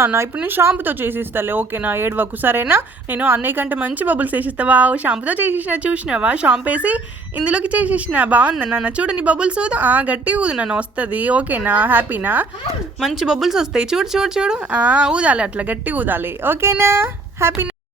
నాన్న, ఇప్పుడు నేను షాంపుతో చేసిస్తాలే, ఓకేనా? ఏడవకు సరేనా? నేను అన్నయ్య కంటే మంచి బబుల్స్ వేసిస్తావా? షాంపుతో చేసేసిన చూసినావా? షాంపు వేసి ఇందులోకి చేసేసిన. బాగుందా నాన్న? చూడు నీ బబుల్స్ ఊదు. గట్టి ఊదు నాన్న, వస్తుంది. ఓకేనా? హ్యాపీనా? మంచి బబుల్స్ వస్తాయి. చూడు చూడు చూడు. ఊదాలి, అట్లా గట్టి ఊదాలి. ఓకేనా? హ్యాపీనా?